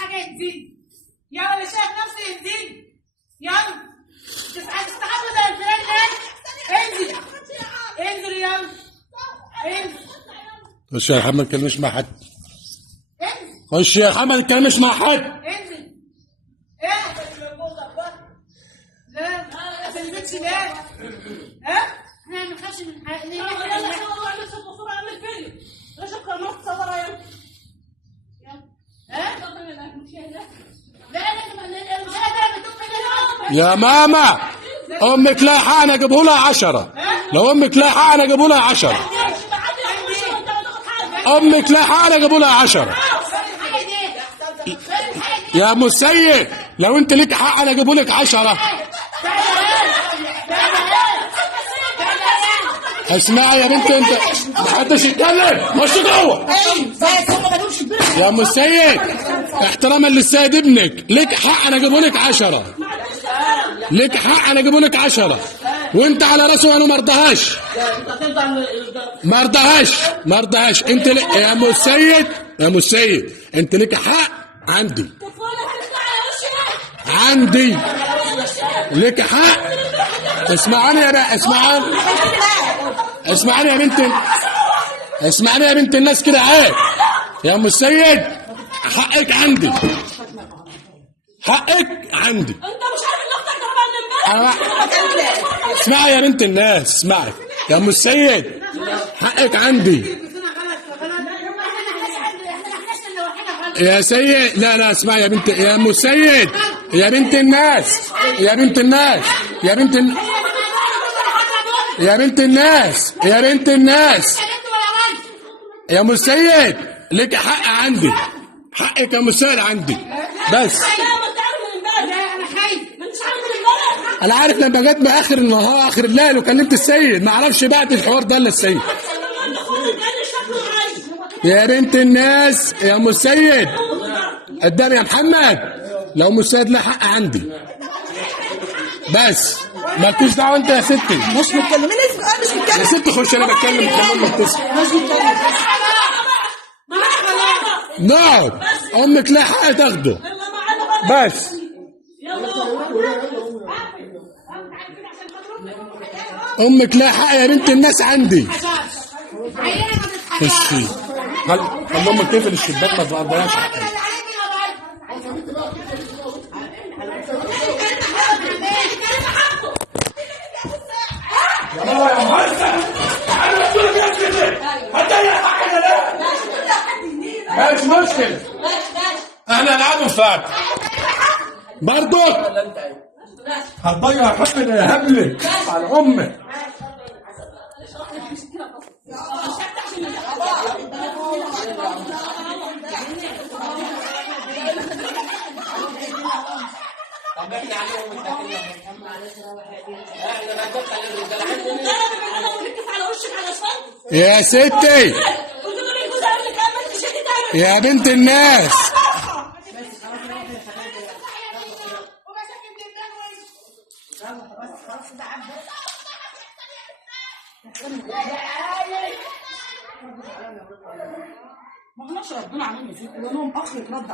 حاجه ينزل يلا، اللي شايف نفسه ينزل يلا. تستحمل زي الفلان ده. انزل انزل يلا انزل. خش يا محمد ما تتكلمش مع حد. انزل خش يا محمد ما تتكلمش مع حد. انزل. ايه لا ما تنزلش ليه؟ ها؟ احنا ما بنخافش من حاجه. يلا اعمل صوره، اعمل فيديو. لا شكرا ما تصورها يلا. ها؟ يا ماما امك لايحه انا اجيبه لها 10. لو امك لايحه انا اجيبه لها 10. امك لايحه انا اجيبه لها 10. يا ام السيد لو انت ليك حق انا اجيبه لك 10. اسمعي يا بنت انت محدش يتكلم. خش جوه يا ام السيد احتراما للسيد ابنك. ليك حق انا اجيبه لك 10. ليك حق انا اجيبه لك 10 وانت على راسه وانا ما ارضاهاش. ما ارضاهاش انت يا ام السيد. يا ام السيد انت ليك حق عندي. عندي ليك حق. اسمعاني يا بقى اسمعاني يا بنت. اسمعاني يا بنت الناس كده عيب. يا ام السيد حقك عندي. حقك عندي. انت مش عارف ان اختك ضربها امبارح؟ اسمعي يا بنت الناس اسمعي. يا ام السيد حقك عندي يا سيد. لا اسمعي يا بنت يا ام السيد. يا بنت الناس يا بنت الناس يا بنت يا بنت الناس يا بنت الناس يا ام السيد ليك حق عندي. حقك يا ام السيد عندي. بس انا عارف لما جت باخر النهار اخر الليل وكلمت السيد ما اعرفش بعت الحوار ده الا السيد. يا بنت الناس يا ام السيد قدامي يا محمد. لو ام السيد لها حق عندي بس مالكيش دعوه انت يا ستي. مش متكلمين مش متكلمين يا ستي خش انا بتكلم مش متكلمين. نقعد. امك لها حق تاخده بس. امك لها حق يا بنت الناس عندي. خشي خلي امك تقفل الشباك ما تضيعش حقك. يا مهندس انا بقول لك يا سيدي هتضيع حقنا لا مش مشكله احنا نلعبوا فات برضو هتضيع حقنا يا هبلك على امك. طب احنا عليهم متكلم يا ستي يا بنت الناس ما احناش ربنا عليهم يزيد لهم اخ يترد